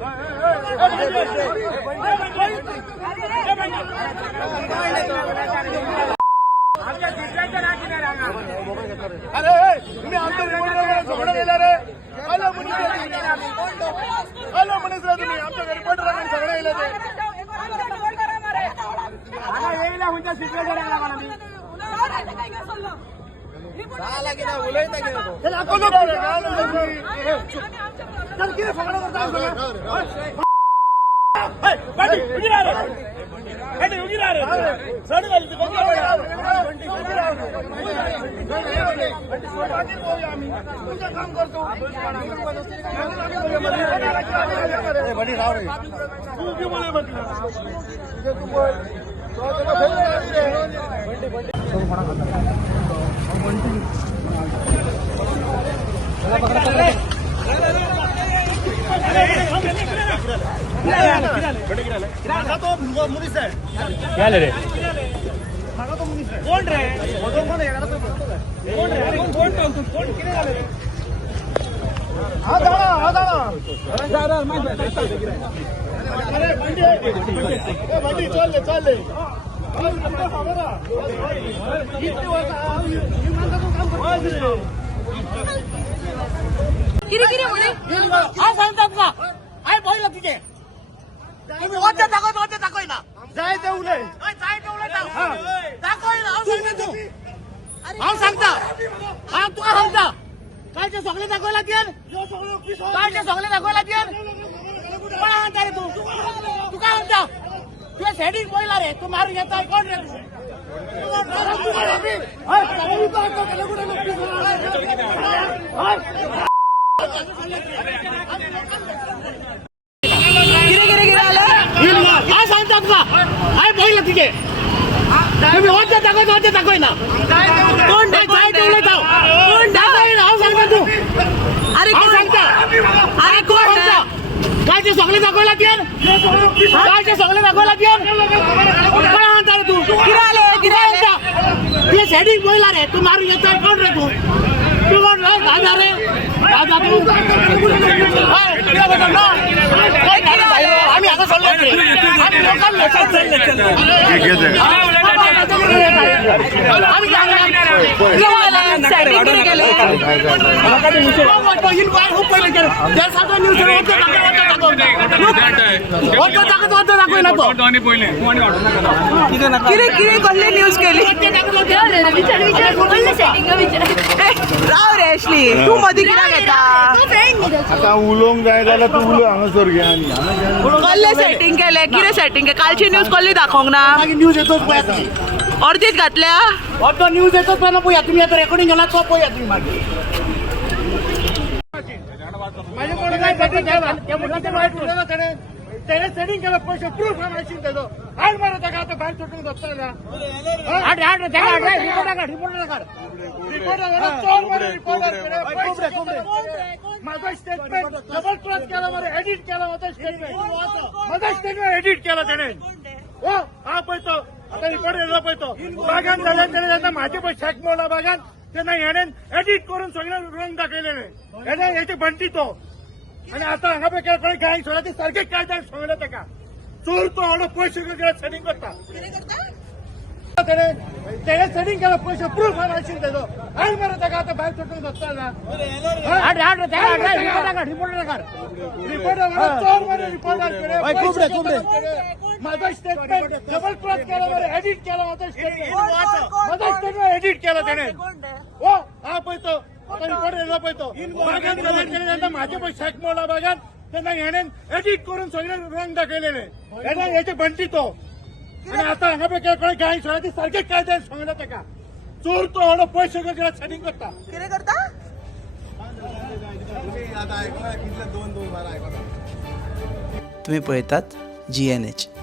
अरे तुम्ही आमच्या झगडा गेला रे आलो म्हणे तुम्ही आमच्या घरी पट राखून झगडा गेला ते येईल म्हणजे सिच्युएशन लागला मला मी किती फकडा करता काम करतो क्या ले रहे कोण रे चालले चालले किरी म्हणे काय सांगतात का काय पाहिलं तिथे तुम्ही वरच्या दाखवय ना जाय ते उले दाखवय ना हा सांगता हा तू काय सांगता कायचे सगळे दाखवायला लागेल कायचे सगळे दाखवायला लागेल कोण म्हणता रे तू काय म्हणता तुझ्या सेटिंग पहिला रे तू मारून घेताय कोण रे काय सांगतात का काय पाहिलं तिथे तुम्ही वरच्या दाखवय ना कोण सांगता तू अरे सांगता अरे कोण कायचे सगळे दाखवायला लागेल कायचे सगळे दाखवायला लागेल कोण म्हणता रे तू तुझे सेटिंग पहिला रे तू मारून घेतोय कोण रे तू कोण दादा रे दादा तू आम्ही आता चाललो आम्ही लोकांना चालले न्यूज केली राव रे ऍशली तू मधी किती घेता आता उलोंग जाय जाल्यार तू उलो हांगासर घे आनी कसले सेटिंग केले किती सेटिंग केले कालची न्यूज कसली दाखोवंक ना न्यूज येतोच पळय अर्धीच घातल्या तो न्यूज येतोच पळय ना पळया तुम्ही आता रेकॉर्डिंग केला तो पळया तुम्ही मागीर माझे कोण काय त्या मुलाचे वाईट उडवलं त्याने सेटिंग केलं पैसे प्रूफ माहिती त्याचं हाड मारत का आता बाहेर सुटून बसताना माझा स्टेटमेंट डबल क्रॉस केला मला एडिट केला होता स्टेटमेंट माझा स्टेटमेंट एडिट केला त्याने हो हा पैतो आता रिपोर्ट येयला पळय बागान जाल्यार त्याने आता माझे पैसे शॅक मोडला बागान त्यांना हेणे एडिट करून सगळे रंग दाखयलेले हेणे याची बंटी तो आणि आता हांगा पळय केळकडे गाय सोडा ते सारखे कायद्यान सांगले ताका चोर तो हाडो पयशे सेटिंग करता त्याने सेटिंग केलं पैसे प्रूफ माहिती त्याचं हाड मारत का आता बाहेर सुटून बसताना माझा स्टेटमेंट डबल क्रॉस केला मला एडिट केला होता स्टेटमेंट माझा स्टेटमेंट एडिट केला त्याने हो हा पळतो आता रिपोर्ट यायला पळतो बागान जाल्यार माझे पैसे शॅक मोडला बागान त्यांना हेणे एडिट करून सगळे रंग दाखयलेले हेणे याची बंटी तो आणि आता हांगा पळय केळकडे गाय सोडा ती सारखे कायद्यान सांगले ताका चोर तो हाडो पयशे सेटिंग करता किती करता तुम्ही पळयतात GNH.